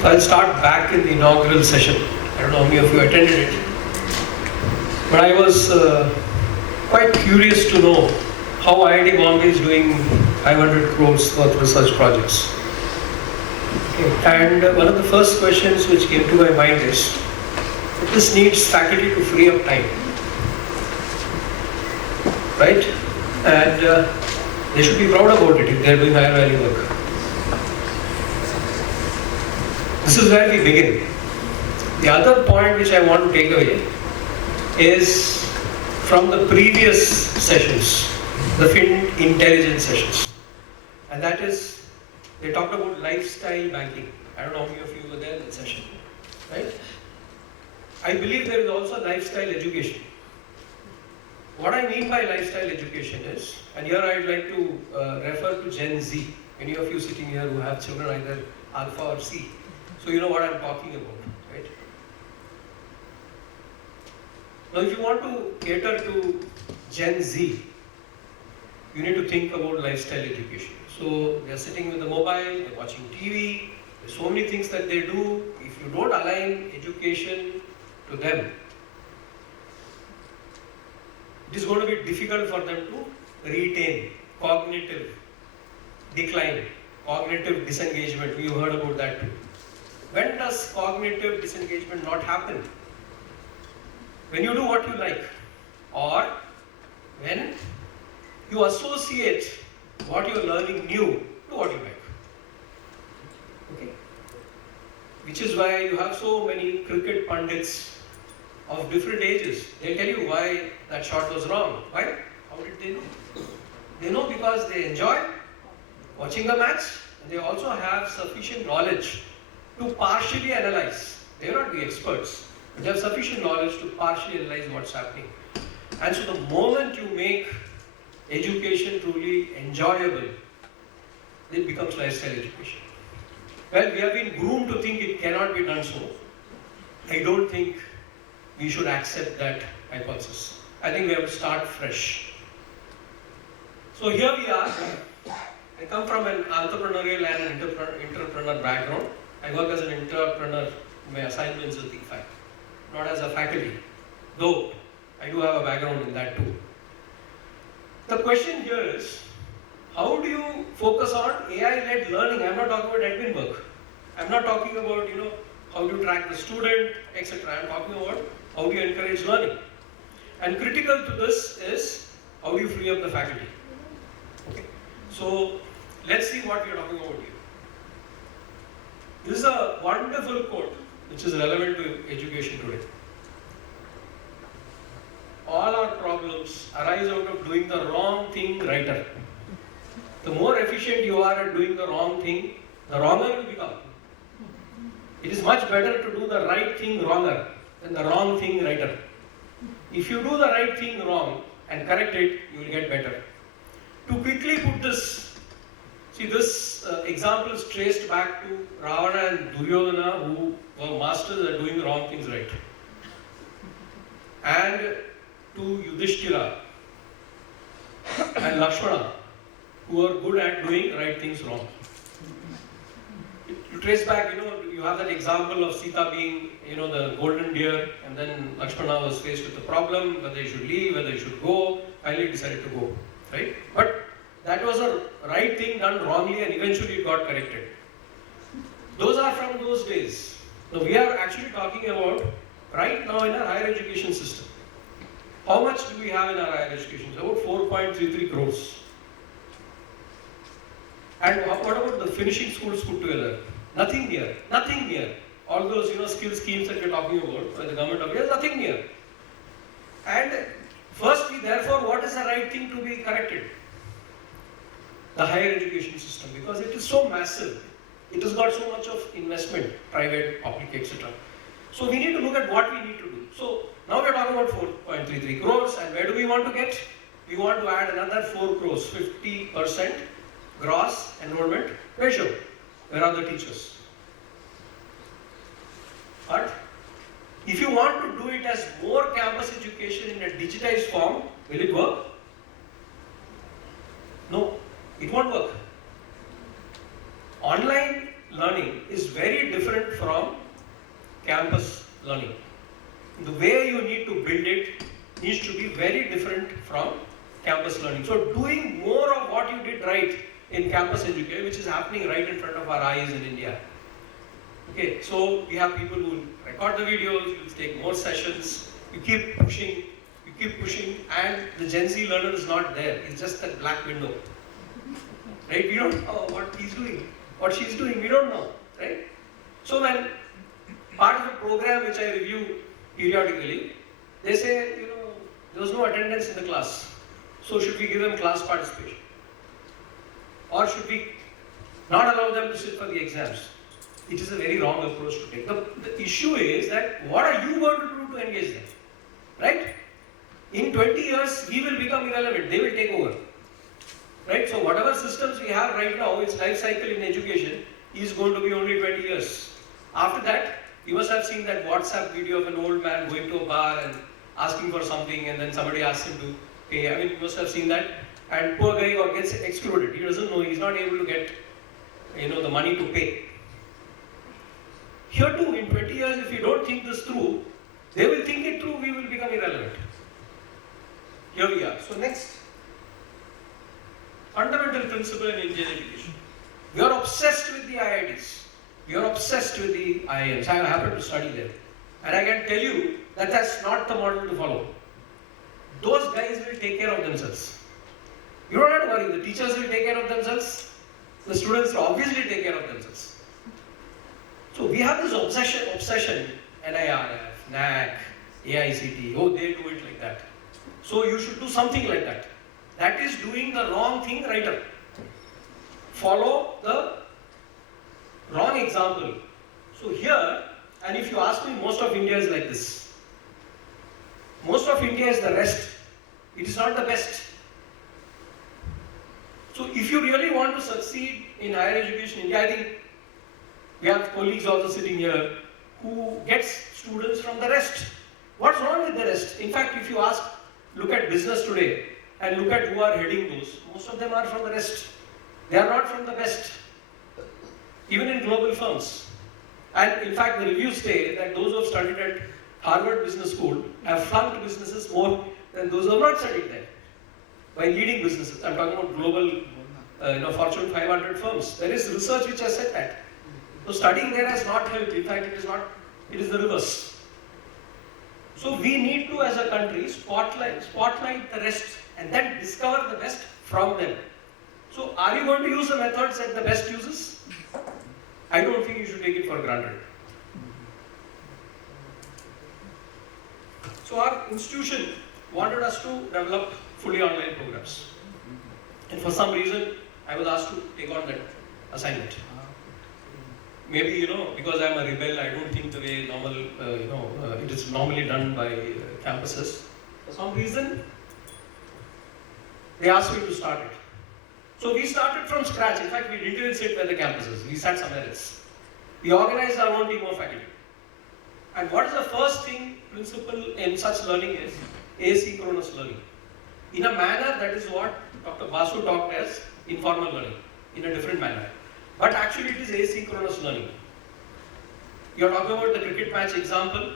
So I'll start back in the inaugural session. I don't know how many of you attended it, but I was quite curious to know how IIT Bombay is doing 500 crores worth of research projects. Okay. And one of the first questions which came to my mind is, this needs faculty to free up time, right? And they should be proud about it if they're doing higher value work. This is where we begin. The other point which I want to take away is from the previous sessions, the intelligence sessions. And that is, they talked about lifestyle banking. I don't know how many of you were there in that session, right? I believe there is also lifestyle education. What I mean by lifestyle education is, and here I'd like to refer to Gen Z. Any of you sitting here who have children either Alpha or C, so you know what I'm talking about, right? Now if you want to cater to Gen Z, you need to think about lifestyle education. So they're sitting with the mobile, they're watching TV, there's so many things that they do. If you don't align education to them, it is going to be difficult for them to retain cognitive decline, cognitive disengagement. We heard about that too. When does cognitive disengagement not happen? When you do what you like, or when you associate what you're learning new to what you like. Okay? Which is why you have so many cricket pundits of different ages. They'll tell you why that shot was wrong. Why? How did they know? They know because they enjoy watching the match, and they also have sufficient knowledge to partially analyze. They may not be experts, but they have sufficient knowledge to partially analyze what's happening. And so the moment you make education truly enjoyable, it becomes lifestyle education. Well, we have been groomed to think it cannot be done so. I don't think we should accept that hypothesis. I think we have to start fresh. So here we are. I come from an entrepreneurial and entrepreneur background. I work as an entrepreneur. My assignments with ICFAI, not as a faculty, though I do have a background in that too. The question here is, how do you focus on AI-led learning? I'm not talking about admin work. I'm not talking about, how do you track the student, etc. I'm talking about how do you encourage learning. And critical to this is, how do you free up the faculty? Okay. So let's see what we are talking about here. This is a wonderful quote which is relevant to education today. All our problems arise out of doing the wrong thing righter. The more efficient you are at doing the wrong thing, the wronger you become. It is much better to do the right thing wronger than the wrong thing righter. If you do the right thing wrong and correct it, you will get better. To quickly put this, see this example is traced back to Ravana and Duryodhana, who were masters at doing the wrong things right. And to Yudhishthira and Lakshmana, who are good at doing right things wrong. You trace back, you have that example of Sita being, the golden deer, and then Lakshmana was faced with the problem, whether he should leave, whether he should go, finally decided to go, right? But that was a right thing done wrongly, and eventually it got corrected. Those are from those days. Now we are actually talking about right now in our higher education system. How much do we have in our higher education? About 4.33 crores. And what about the finishing schools put together? Nothing near. Nothing near. All those skill schemes that we are talking about by the government of India, nothing near. And firstly, therefore, what is the right thing to be corrected? The higher education system, because it is so massive. It has got so much of investment, private, public, etc. So we need to look at what we need to do. So now we are talking about 4.33 crores, and where do we want to get? We want to add another 4 crores, 50% gross enrollment ratio. Where are the teachers? But if you want to do it as more campus education in a digitized form, will it work? No, it won't work. Online learning is very different from campus learning. The way you need to build it needs to be very different from campus learning. So doing more of what you did right in campus education, which is happening right in front of our eyes in India. Okay, so we have people who record the videos, you will take more sessions, you keep pushing, and the Gen Z learner is not there. It's just that black window. Right? We don't know what he's doing, what she's doing, we don't know. Right? So when part of the program which I review periodically, they say, there was no attendance in the class. So should we give them class participation? Or should we not allow them to sit for the exams? It is a very wrong approach to take. The issue is that what are you going to do to engage them? Right? In 20 years, we will become irrelevant. They will take over. Right? So whatever systems we have right now, its life cycle in education is going to be only 20 years. After that, you must have seen that WhatsApp video of an old man going to a bar and asking for something, and then somebody asks him to pay. I mean, you must have seen that. And poor guy gets excluded. He doesn't know, he's not able to get, the money to pay. Here too, in 20 years, if you don't think this through, they will think it through, we will become irrelevant. Here we are. So next, fundamental principle in Indian education. We are obsessed with the IITs. We are obsessed with the IIMs. I happen to study there. And I can tell you that that's not the model to follow. Those guys will take care of themselves. You don't have to worry. The teachers will take care of themselves. The students will obviously take care of themselves. So we have this obsession, NIRF, NAC, AICT, they do it like that. So you should do something like that. That is doing the wrong thing righter. Follow the wrong example. So here, and if you ask me, most of India is like this. Most of India is the rest. It is not the best. So if you really want to succeed in higher education in India, I think we have colleagues also sitting here who gets students from the rest. What's wrong with the rest? In fact, if you look at business today and look at who are heading those, most of them are from the rest. They are not from the best. Even in global firms. And in fact, the reviews say that those who have studied at Harvard Business School have flunked businesses more than those who have not studied there. By leading businesses. I'm talking about global, Fortune 500 firms. There is research which has said that. So studying there has not helped. In fact, it is the reverse. So we need to, as a country, spotlight the rest and then discover the best from them. So are you going to use the methods that the best uses? I don't think you should take it for granted. So our institution wanted us to develop fully online programs. And for some reason, I was asked to take on that assignment. Maybe, because I'm a rebel, I don't think the way it is normally done by campuses. For some reason, they asked me to start it. So we started from scratch. In fact, we didn't even sit by the campuses. We sat somewhere else. We organized our own team of faculty. And what is the first principle in such learning is asynchronous learning. In a manner, that is what Dr. Basu talked as informal learning, in a different manner. But actually it is asynchronous learning. You're talking about the cricket match example.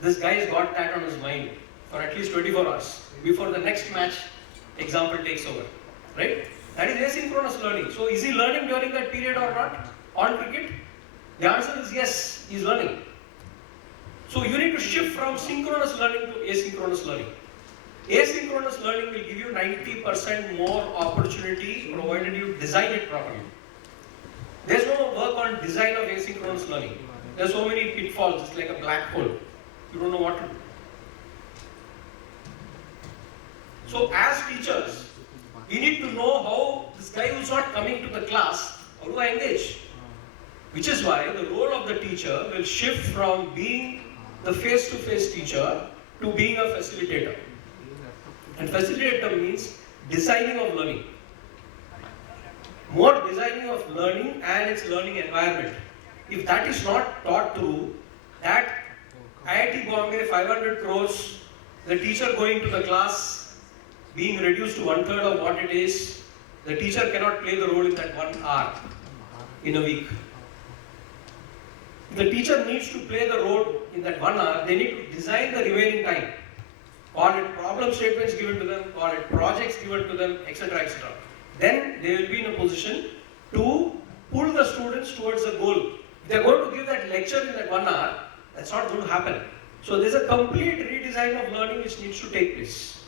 This guy has got that on his mind for at least 24 hours before the next match example takes over. Right? That is asynchronous learning. So is he learning during that period or not on cricket? The answer is yes, he is learning. So you need to shift from synchronous learning to asynchronous learning. Asynchronous learning will give you 90% more opportunity provided you design it properly. There's no work on design of asynchronous learning. There's so many pitfalls, it's like a black hole. You don't know what to do. So as teachers, we need to know how this guy who's not coming to the class, how do I engage? Which is why the role of the teacher will shift from being the face-to-face teacher to being a facilitator. And facilitator means designing of learning. More designing of learning and its learning environment. If that is not taught through, that IIT Bombay 500 crores, the teacher going to the class being reduced to 1/3 of what it is, the teacher cannot play the role in that 1 hour in a week. the teacher needs to play the role in that 1 hour, they need to design the remaining time. Call it problem statements given to them, call it projects given to them, etc. etc. Then they will be in a position to pull the students towards the goal. If they are going to give that lecture in that 1 hour, that's not going to happen. So there's a complete redesign of learning which needs to take place.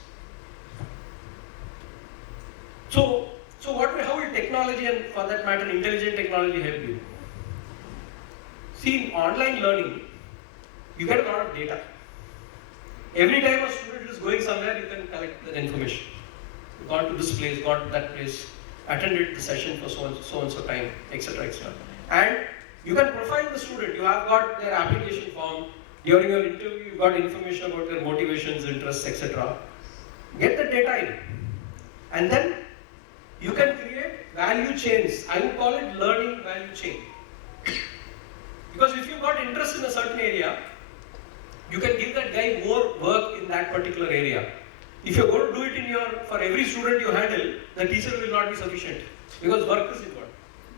So how will technology and for that matter intelligent technology help you? See, in online learning, you get a lot of data. Every time a student is going somewhere, you can collect that information. You've gone to this place, gone to that place, attended the session for so and so time, etc. etc. And you can profile the student. You have got their application form. During your interview, you've got information about their motivations, interests, etc. Get the data in. And then you can create value chains. I would call it learning value chain. Because if you've got interest in a certain area, you can give that guy more work in that particular area. If you're going to do it for every student you handle, the teacher will not be sufficient because work is involved.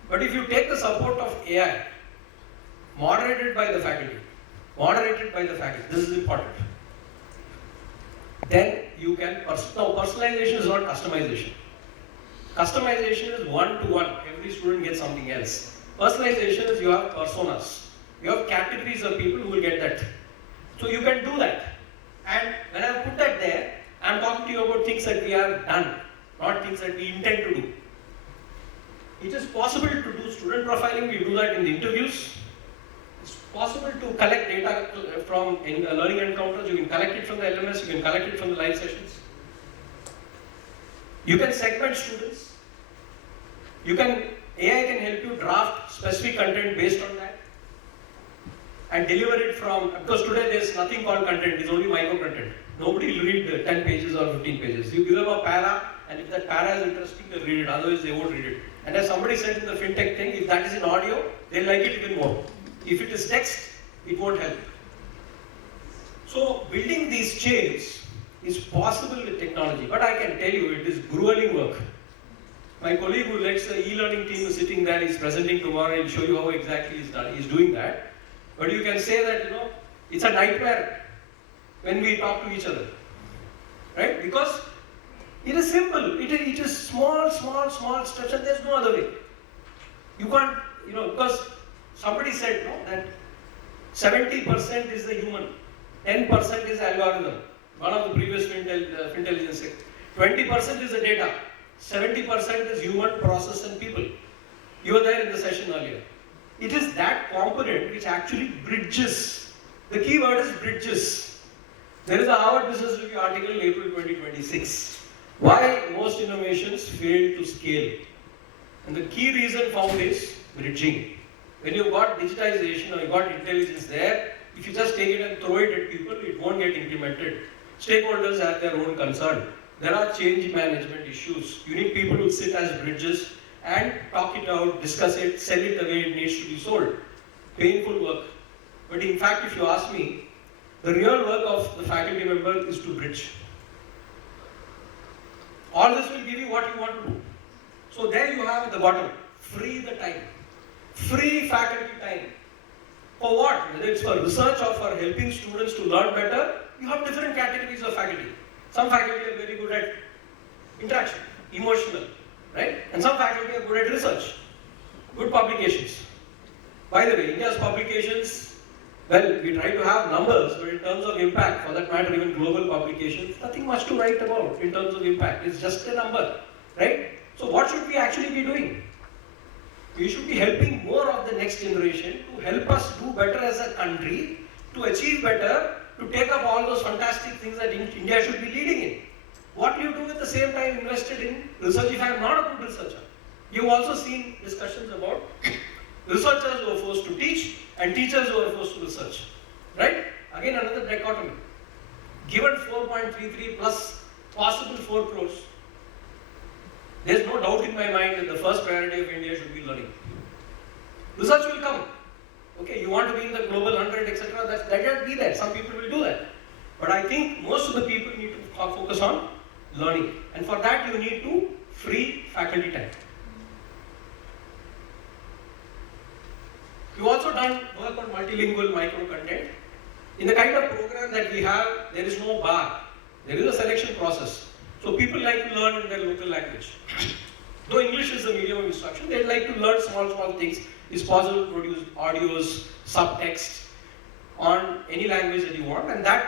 But if you take the support of AI, moderated by the faculty, this is important. Then you can, now personalization is not customization. Customization is one-to-one, every student gets something else. Personalization is you have personas, you have categories of people who will get that. So you can do that. And when I put that there, I am talking to you about things that we have done, not things that we intend to do. It is possible to do student profiling, we do that in the interviews. It's possible to collect data from learning encounters, you can collect it from the LMS, you can collect it from the live sessions. You can segment students. AI can help you draft specific content based on that. And deliver it because today there's nothing called content, it's only micro content. Nobody will read the 10 pages or 15 pages. You give them a para, and if that para is interesting, they'll read it, otherwise they won't read it. And as somebody said in the fintech thing, if that is in audio, they'll like it even more. If it is text, it won't help. So building these chains is possible with technology, but I can tell you it is grueling work. My colleague who leads the e-learning team is sitting there, he's presenting tomorrow, he'll show you how exactly he's doing that. But you can say that, it's a nightmare when we talk to each other, right? Because it is simple, it is small steps and there's no other way. You can't, because somebody said, that 70% is the human, 10% is algorithm. One of the previous Fintelligence said, 20% is the data, 70% is human, process and people. You were there in the session earlier. It is that component which actually bridges. The key word is bridges. There is a Harvard Business Review article in April 2026. Why most innovations fail to scale. And the key reason found is bridging. When you've got digitization or you've got intelligence there, if you just take it and throw it at people, it won't get implemented. Stakeholders have their own concern. There are change management issues. You need people who sit as bridges and talk it out, discuss it, sell it the way it needs to be sold. Painful work. But in fact, if you ask me, the real work of the faculty member is to bridge. All this will give you what you want to do. So there you have at the bottom, free the time. Free faculty time. For what? Whether it's for research or for helping students to learn better, you have different categories of faculty. Some faculty are very good at interaction, emotional, right? And some faculty are good at research, good publications. By the way, India's publications, well, we try to have numbers, but in terms of impact, for that matter, even global publications, nothing much to write about in terms of impact. It's just a number, right? So what should we actually be doing? We should be helping more of the next generation to help us do better as a country, to achieve better, to take up all those fantastic things that India should be leading in. What do you do at the same time invested in research if I am not a good researcher? You've also seen discussions about researchers who are forced to teach and teachers who are forced to research. Right? Again, another dichotomy. Given 4.33 plus possible 4 crores, there's no doubt in my mind that the first priority of India should be learning. Research will come. Okay, you want to be in the global 100, etc. Let it be there. Some people will do that. But I think most of the people need to focus on learning. And for that, you need to free faculty time. We've also done work on multilingual micro content. In the kind of program that we have, there is no bar. There is a selection process. So people like to learn in their local language. Though English is the medium of instruction, they like to learn small things. It's possible to produce audios, subtext on any language that you want, and that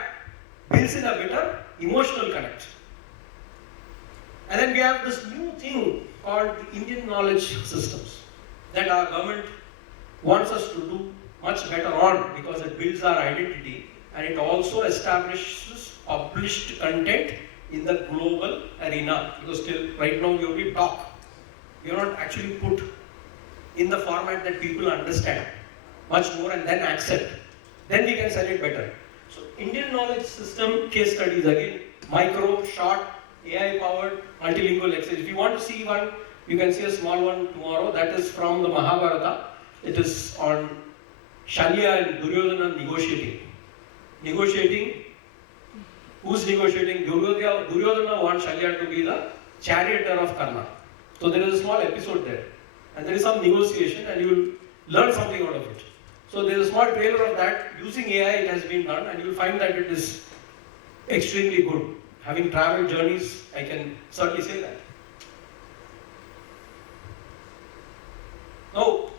builds in a better emotional connect. And then we have this new thing called the Indian knowledge systems that our government wants us to do much better on, because it builds our identity and it also establishes published content in the global arena. Because still right now we only talk. We are not actually put in the format that people understand much more and then accept. Then we can sell it better. So Indian knowledge system case studies, again, micro, short, AI powered, multilingual exchange. If you want to see one, you can see a small one tomorrow. That is from the Mahabharata. It is on Shalya and Duryodhana negotiating. Negotiating. Who's negotiating? Duryodhana wants Shalya to be the charioteer of Karna. So there is a small episode there. And there is some negotiation and you will learn something out of it. So there is a small trailer of that. Using AI it has been done, and you will find that it is extremely good. Having traveled journeys, I can certainly say that. Now,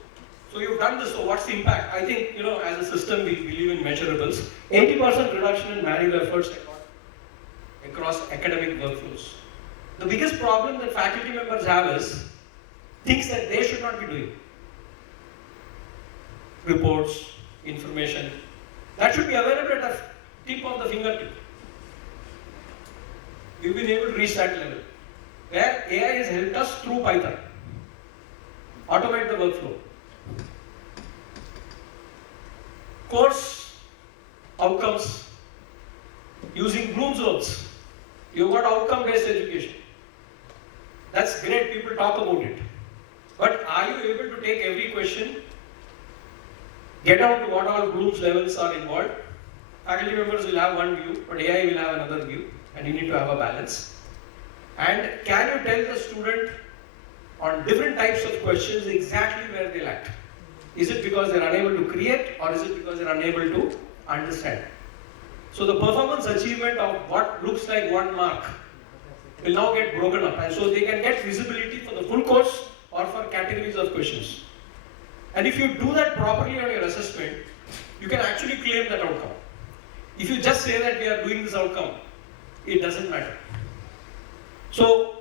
so you've done this, so what's the impact? I think, as a system we believe in measurables. 80% reduction in manual efforts across academic workflows. The biggest problem that faculty members have is things that they should not be doing. Reports, information, that should be available at a tip of the fingertip. We've been able to reach that level, where AI has helped us through Python. Automate the workflow. Course outcomes using Bloom's zones. You've got outcome-based education. That's great, people talk about it. But are you able to take every question, get down to what all Bloom's levels are involved? Faculty members will have one view, but AI will have another view, and you need to have a balance. And can you tell the student on different types of questions exactly where they lack? Is it because they're unable to create, or is it because they're unable to understand? So the performance achievement of what looks like 1 mark will now get broken up, and so they can get visibility for the full course or for categories of questions. And if you do that properly on your assessment, you can actually claim that outcome. If you just say that we are doing this outcome, it doesn't matter. So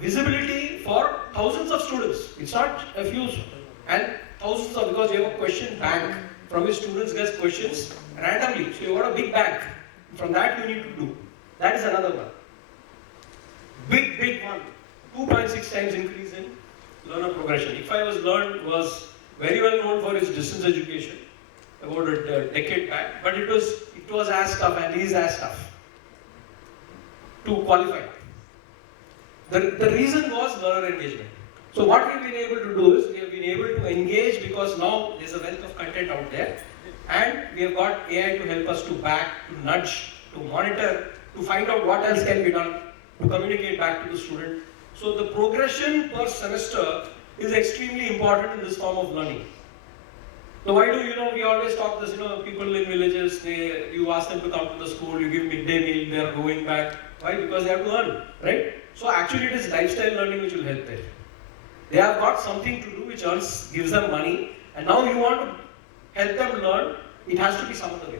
visibility for thousands of students, it's not a few, and thousands of, because you have a question bank from which students get questions randomly. So you got a big bank. From that you need to do. That is another one. Big one. 2.6 times increase in learner progression. ICFAI was very well known for its distance education about a decade back, but it was as tough and is as tough to qualify. The reason was learner engagement. So what we've been able to do is we have been able to engage, because now there's a wealth of content out there, and we have got AI to help us to back, to nudge, to monitor, to find out what else can be done, to communicate back to the student. So the progression per semester is extremely important in this form of learning. So why do, we always talk this, people in villages, you ask them to come to the school, you give midday meal, they are going back. Why? Because they have to earn, right? So actually it is lifestyle learning which will help them. They have got something to do which gives them money, and now you want to help them learn, it has to be some other way.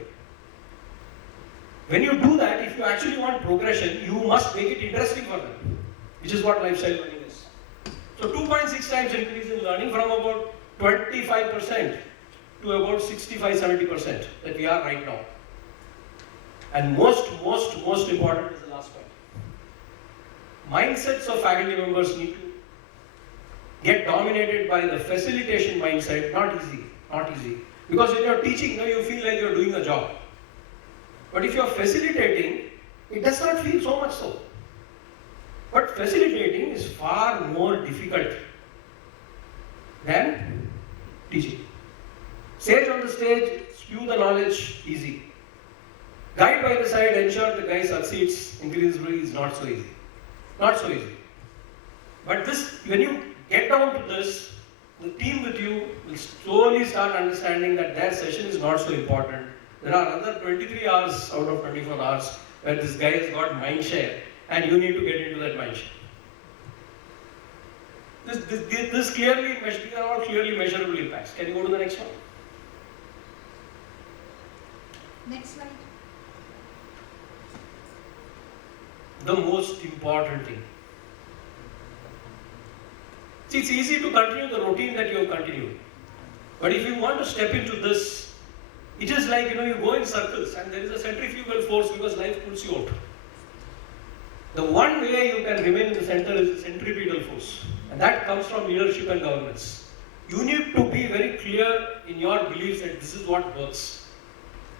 When you do that, if you actually want progression, you must make it interesting for them, which is what lifestyle learning is. So 2.6 times increase in learning from about 25% to about 65-70% that we are right now. And most important is the last point. Mindsets of faculty members need to get dominated by the facilitation mindset. Not easy. Because when you're teaching, you feel like you're doing a job. But if you're facilitating, it does not feel so much so. But facilitating is far more difficult than teaching. Sage on the stage, spew the knowledge, easy. Guide by the side, ensure the guy succeeds, increasingly is not so easy. Not so easy. But this, when you get down to this, the team with you will slowly start understanding that their session is not so important. There are another 23 hours out of 24 hours where this guy has got mind share and you need to get into that mind share. These are all clearly measurable impacts. Can you go to the next one? Next slide. The most important thing. See, it's easy to continue the routine that you have continued. But if you want to step into this, it is like, you go in circles and there is a centrifugal force because life pulls you out. The one way you can remain in the center is the centripetal force. And that comes from leadership and governance. You need to be very clear in your beliefs that this is what works.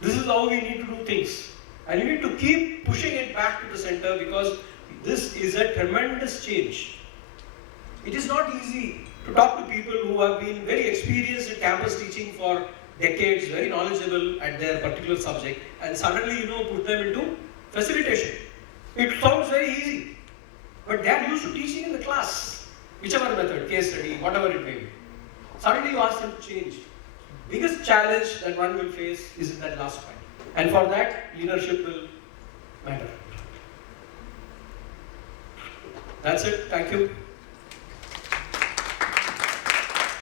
This is how we need to do things. And you need to keep pushing it back to the center because this is a tremendous change. It is not easy to talk to people who have been very experienced in campus teaching for decades, very knowledgeable at their particular subject, and suddenly, put them into facilitation. It sounds very easy, but they are used to teaching in the class, whichever method, case study, whatever it may be. Suddenly you ask them to change. Biggest challenge that one will face is in that last point. And for that, leadership will matter. That's it. Thank you.